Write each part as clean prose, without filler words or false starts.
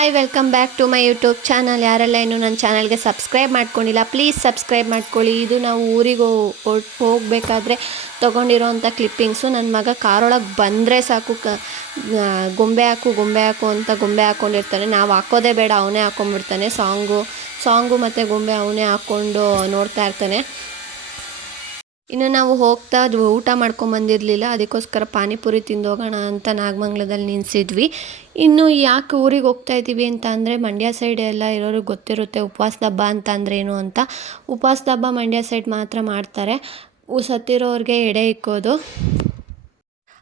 Hi welcome back to my YouTube channel. ಯಾರೆಲ್ಲ ಇನ್ನೂ ನನ್ನ ಚಾನಲ್ಗೆ ಸಬ್ಸ್ಕ್ರೈಬ್ ಮಾಡ್ಕೊಂಡಿಲ್ಲ ಪ್ಲೀಸ್ ಸಬ್ಸ್ಕ್ರೈಬ್ ಮಾಡ್ಕೊಳ್ಳಿ. ಇದು ನಾವು ಊರಿಗೆ ಹೋಗಬೇಕಾದ್ರೆ ತೊಗೊಂಡಿರೋವಂಥ ಕ್ಲಿಪ್ಪಿಂಗ್ಸು. ನನ್ನ ಮಗ ಕಾರೊಳಗೆ ಬಂದರೆ ಸಾಕು ಗೊಂಬೆ ಹಾಕು ಅಂತ ಗೊಂಬೆ ಹಾಕ್ಕೊಂಡಿರ್ತಾನೆ. ನಾವು ಹಾಕೋದೇ ಬೇಡ, ಅವನೇ ಹಾಕ್ಕೊಂಡ್ಬಿಡ್ತಾನೆ. ಸಾಂಗು ಮತ್ತು ಗೊಂಬೆ ಅವನೇ ಹಾಕ್ಕೊಂಡು ನೋಡ್ತಾ ಇರ್ತಾನೆ. ಇನ್ನು ನಾವು ಹೋಗ್ತಾ ಊಟ ಮಾಡ್ಕೊಂಬಂದಿರಲಿಲ್ಲ, ಅದಕ್ಕೋಸ್ಕರ ಪಾನಿಪುರಿ ತಿಂದೋಗೋಣ ಅಂತ ನಾಗಮಂಗಲದಲ್ಲಿ ನಿಲ್ಲಿಸಿದ್ವಿ. ಇನ್ನು ಯಾಕೆ ಊರಿಗೆ ಹೋಗ್ತಾ ಇದ್ದೀವಿ ಅಂತ ಅಂದರೆ, ಮಂಡ್ಯ ಸೈಡ್ ಎಲ್ಲ ಇರೋರಿಗೆ ಗೊತ್ತಿರುತ್ತೆ ಉಪವಾಸದ ಹಬ್ಬ ಅಂತ ಅಂದರೆ ಏನು ಅಂತ. ಉಪವಾಸದ ಹಬ್ಬ ಮಂಡ್ಯ ಸೈಡ್ ಮಾತ್ರ ಮಾಡ್ತಾರೆ, ಸತ್ತಿರೋರಿಗೆ ಎಡೆ ಇಕ್ಕೋದು.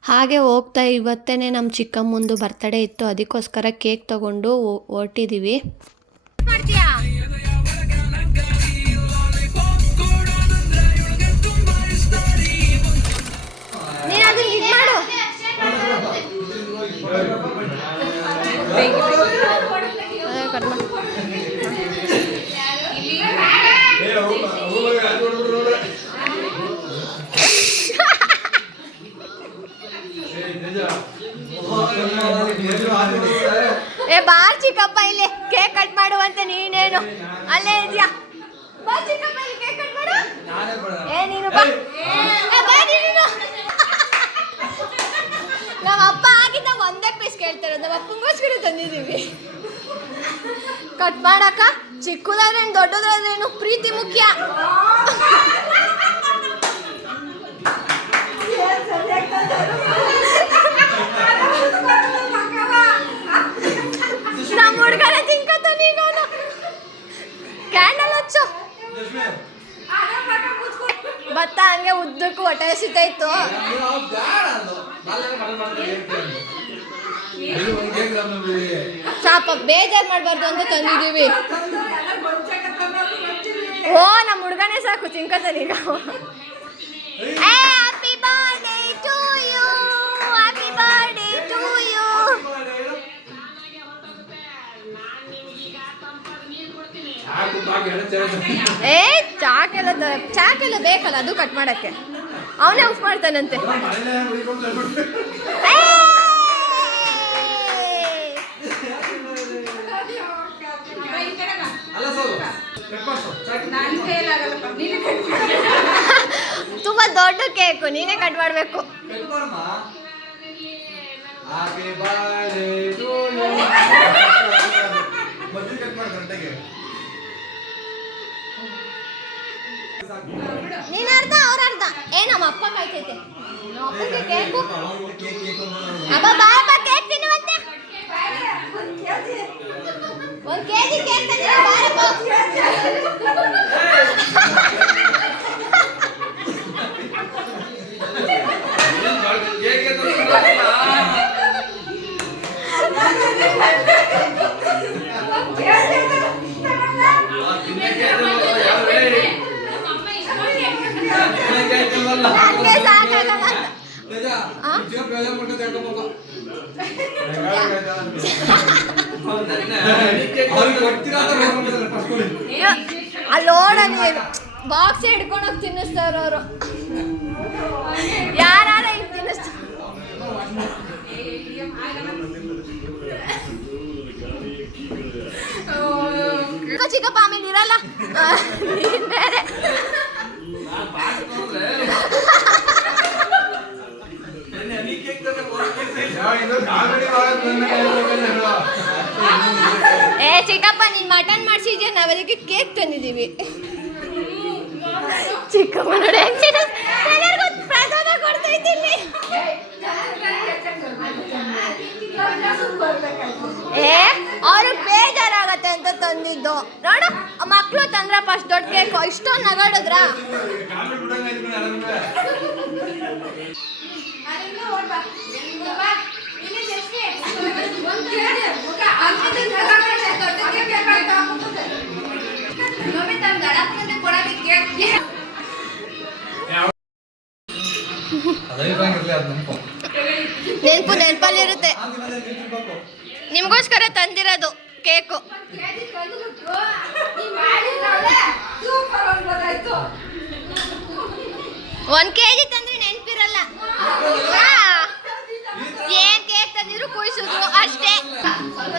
ಹಾಗೆ ಹೋಗ್ತಾ ಇವತ್ತೇ ನಮ್ಮ ಚಿಕ್ಕಮ್ಮಂದು ಬರ್ತಡೇ ಇತ್ತು, ಅದಕ್ಕೋಸ್ಕರ ಕೇಕ್ ತೊಗೊಂಡು ಹೊರಟಿದ್ದೀವಿ. ಬಾರ್ ಚಿಕ್ಕಪ್ಪ, ಇಲ್ಲಿ ಕೇಕ್ ಕಟ್ ಮಾಡುವಂತೆ. ನೀನೇನು ಅಲ್ಲೇ ಇದೆಯಾ? ಬಾ ಚಿಕ್ಕಪ್ಪ, ಇಲ್ಲಿ ಕೇಕ್ ಕಟ್ ಮಾಡು. ನೀನು ಬಾ. ನಮ್ಮ ಅಪ್ಪ ಆಗಿದ್ದ ಒಂದೇ ಪೀಸ್ ಕೇಳ್ತಾರೆ, ನಮ್ಮ ಅಪ್ಪಂಗೋಸ್ಕರ ತಂದಿದ್ದೀವಿ. ಕಟ್ ಮಾಡಕ್ಕ ಚಿಕ್ಕದಾದ್ರೇನು ದೊಡ್ಡದಾದ್ರೇನು ಪ್ರೀತಿ ಮುಖ್ಯ. ನಮ್ಮ ಹುಡುಗನ ತಿನ್ಕತಾನೆ. ಈಗ ಕ್ಯಾಂಡಲ್ ಹಚ್ಚು. ಭತ್ತ ಹಂಗೆ ಉದ್ದಕ್ಕೂ ಹೊಟ್ಟೆ ಹಸಿತಾಯ್ತು. ಸಾಪ ಬೇಜಾರು ಮಾಡಬಾರ್ದು ಅಂತ ತಂದಿದ್ದೀವಿ. ಓ ನಮ್ಮ ಹುಡುಗನೇ ಸಾಕು ತಿನ್ಕತಾನೆ ಈಗ. Happy birthday to you, happy birthday to you. ಚಾಕೆಲ್ಲ ಬೇಕಲ್ಲ ಅದು ಕಟ್ ಮಾಡಕ್ಕೆ. ಅವನೇ ಆಫ್ ಮಾಡ್ತಾನಂತೆ. ತುಂಬಾ ದೊಡ್ಡ ಕೇಕು, ನೀನೇ ಕಟ್ ಮಾಡಬೇಕು. ನೀನ್ ಅರ್ಧ ಅವ್ರ ಅರ್ಧ. ನಮ್ಮ ಅಪ್ಪ ಕಾಯ್ತೈತೆ. ಅಪ್ಪಗೆ ಕೇಕು. ಅಪ್ಪ ಬಾಯಪ್ಪ ಕೇಕ್ ತಿನ್ನುವಂತೆ. 1 kg ಕೇಕ್ ತಂದಿರ ಬಾರಪ್ಪ. ಅಲ್ಲೋಡ ನೀನು ಬಾಕ್ಸ್ ಹಿಡ್ಕೊಂಡೋಗಿ ತಿನ್ನಿಸ್ತಾರ ಅವರು. ಯಾರ ಹಿಂಗೆ ತಿನ್ನಿಸ್ತಾರ. ಚಿಕ್ಕಪ್ಪ ಆಮೇಲೆ ಇರಲ್ಲ ಬೇರೆ. ಚಿಕ್ಕಪ್ಪ ನೀನ್ ಮಟನ್ ಮಾಡಿಸಿದ್ಯಾ, ನಾವ್ ಅದಕ್ಕೆ ಕೇಕ್ ತಂದಿದ್ದೀವಿ. ಚಿಕ್ಕಪ್ಪ ನೋಡಿ ಪ್ರಸಾದ ಕೊಡ್ತಾ ಇದ್ದೀನಿ. ಅವ್ರಿಗೆ ಬೇಜಾರಾಗತ್ತೆ ಅಂತ ತಂದಿದ್ದು. ನೋಡ ಮಕ್ಳು ತಂದ್ರ ಫಸ್ಟ್ ದೊಡ್ಡ ಕೇಕ್ ಇಷ್ಟೊಂದು ನಗಾಡಿದ್ರ. ನೆನಪಲ್ಲಿರುತ್ತೆ. ನಿಮಗೋಸ್ಕರ ತಂದಿರೋದು ಕೇಕು. 1 kg ತಂದ್ರೆ ನೆನಪಿರಲ್ಲ. ಏನ್ ಕೇಕ್ ತಂದಿದ್ರು ಕುಯ್ಸೋದು ಅಷ್ಟೇ. ಸ್ವಲ್ಪ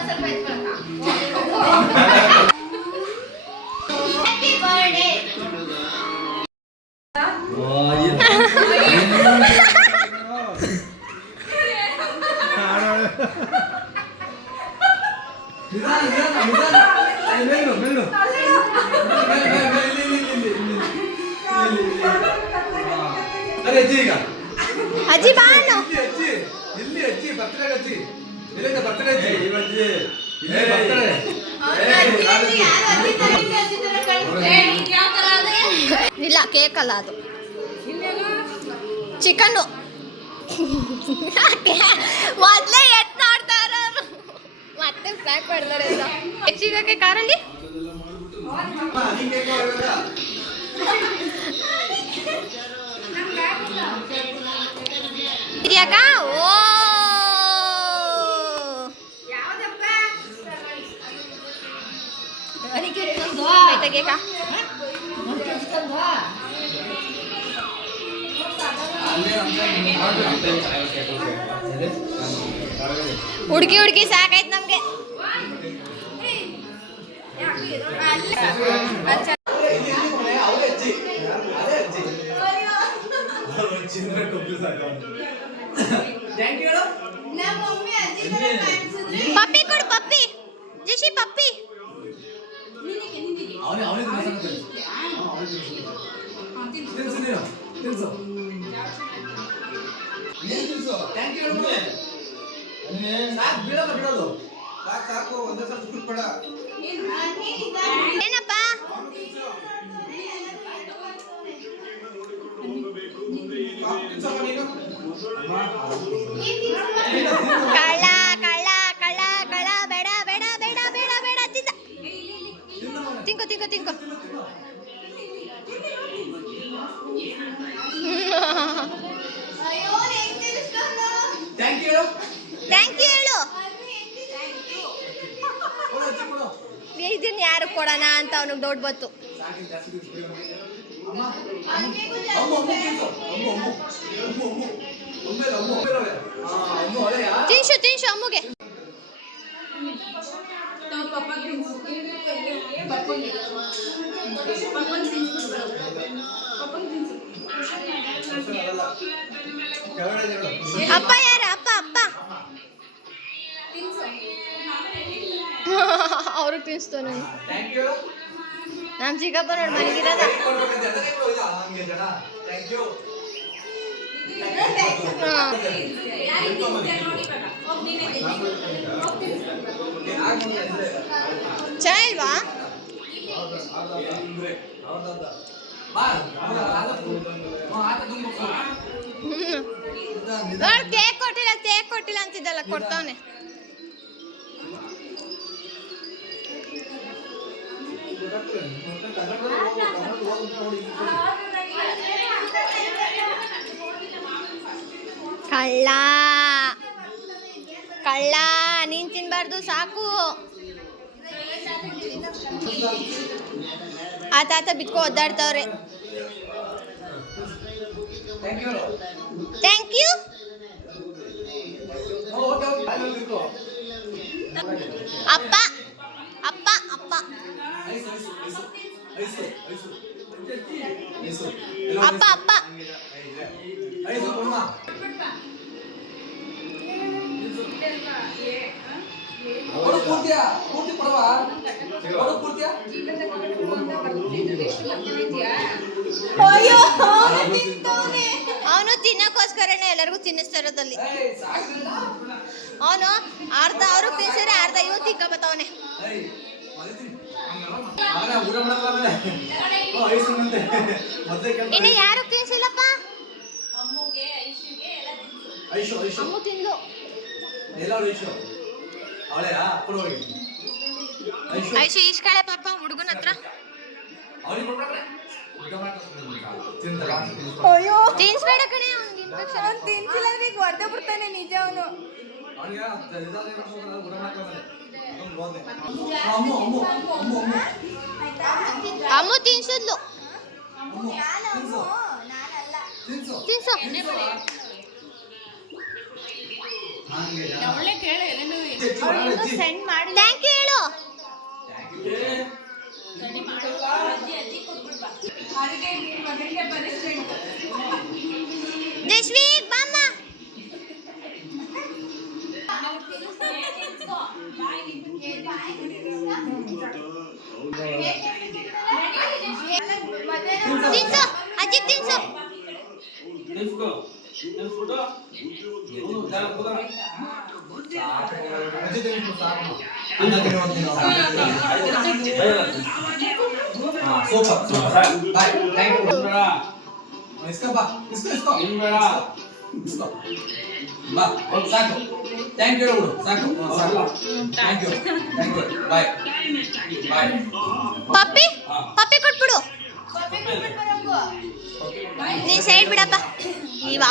ಅಜ್ಜಿ ಈಗ ಅಜ್ಜಿ ಬಾ ಅಣ್ಣು. ಇಲ್ಲಿ ಅಜ್ಜಿ ಬರ್ತಡೇ ಅಜ್ಜಿ ಇಲ್ಲಿಂದ ಬರ್ತಡೇ ಅಜ್ಜಿ ಅಜ್ಜಿ ಇಲ್ಲಿ ಬರ್ತಡೇ ಇಲ್ಲ ಕೇಕ್ ಅಲ್ಲ ಅದು ಚಿಕನ್ನು. ಮೊದಲೇ ಎಟ್ ನೋಡ್ತಾ ಇರೋರು ಮತ್ತೆ ಸ್ನ್ಯಾಕ್ ಮಾಡ್ತಾರೆ ಹೆಚ್ಚಿಗಕ್ಕೆ ಕಾರಲ್ಲಿ ಇದೆಯಾಕ. ಓ ತೆಗಿಯಕ್ಕ ಹುಡುಗಿ ಹುಡುಗಿ ಸಾಕಾಯ್ತು ನಮ್ಗೆ. ಪಪ್ಪಿ ಕೊಡು ಪಪ್ಪಿ ಜಶಿ ಪಪ್ಪಿ. ಏನಪ್ಪ ಕಳ್ಳ ಕಳ್ಳ ಕಳ್ಳ ಕಳ್ಳ ಬೇಡ ಬೇಡ ಬೇಡ ಬೇಡ ಬೇಡ ತಿಂಕೋ ತಿಂಕೋ ತಿಂಕೋ. ಥ್ಯಾಂಕ್ ಯು ಹೇಳು. ಇದನ್ನ ಯಾರು ಕೊಡೋಣ ಅಂತ ಅವನಿಗೆ ದೊಡ್ಡ ಬತ್ತು. ತಿನ್ಸು ತಿನ್ಸು ಅಮ್ಮಗೆ. ಅಪ್ಪ ಯಾರ ಅಪ್ಪ ಅಪ್ಪ ಅವ್ರಿಗೆ ತಿನ್ಸ್ತು ನಾನು. ನಮ್ಮ ಚಿಕ್ಕಪ್ಪ ನೋಡಿ ಮನೆಗಿರೋದ. ಚೆನ್ನಾಗಿಲ್ವಾ? ನೋಡಿ ಕೇಕ್ ಕೊಟ್ಟಿಲ್ಲ ಕೇಕ್ ಕೊಟ್ಟಿಲ್ಲ ಅಂತಿದ್ದಲ್ಲ ಕೊಡ್ತಾವನೆ. ಕಳ್ಳ ಕಳ್ಳ ನೀನ್ ತಿನ್ಬಾರ್ದು ಸಾಕು. ಆ ತಾತ ಬಿಟ್ಕೊ ಒದ್ದಾಡ್ತಾವ್ರೆ. Thank you. ಅಪ್ಪ ಅಪ್ಪ ಅಪ್ಪ ಅಪ್ಪ ಅಪ್ಪ ಅವನು ತಿನ್ನಕ್ಕೋಸ್ಕರನೇ ಎಲ್ಲರಿಗೂ ತಿನ್ನಿಸ್ತಾ ಇರೋದಲ್ಲಿ. ಅವನು ಅರ್ಧ ಅವ್ರಿಗೆ ತಿನ್ಸಿದ್ರೆ ಅರ್ಧ ಇವು ತಿಕ್ಕ ಬತ್ತವನೆ. ಇನ್ನು ಯಾರು ತಿನ್ಸಿಲ್ಲಪ್ಪ. ಅಮ್ಮು ತಿಂದು ಐಶು ಇಸ್ಕಳೆ ಪಾಪ ಹುಡುಗನ ಹತ್ರ. ತಿನ್ಸ್ಬೇಡ ಕಣೆ ಅವ್ನಿಗೆ ಇನ್ಫೆಕ್ಷನ್. ಅವ್ನು ತಿನ್ಸಿಲ್ಲ ಈಗ ಹೊಡೆದ ಬಿಡ್ತಾನೆ ನಿಜ ಅವನು. ಅಮ್ಮು ತಿನ್ಸಿದ್ಲು. ತಿನ್ಸು ಸೆಂಡ್ ಮಾಡಿ. ಥ್ಯಾಂಕ್ ಯು ಹೇಳು. ಜಶ್ವಿ ಬಾಮ್ಮ. ತಿನ್ಸು ಅಜ್ಜಿ ತಿನ್ಸು. ಅಜ್ಜಿ ತಿನ್ನು ಸಾಕು ಅನ್ನ ತಿನ್ನುವಂತೀನಿ super super bye thank you इसका बा इसको इसको बा साको थैंक यू साको थैंक यू बाय बाय ಪಪ್ಪಿ ಪಪ್ಪಿ ಕೊಟ್ಬಿಡು ನೀ ಸೈಡ್ ಬಿಡಪ್ಪ ಈ ಬಾ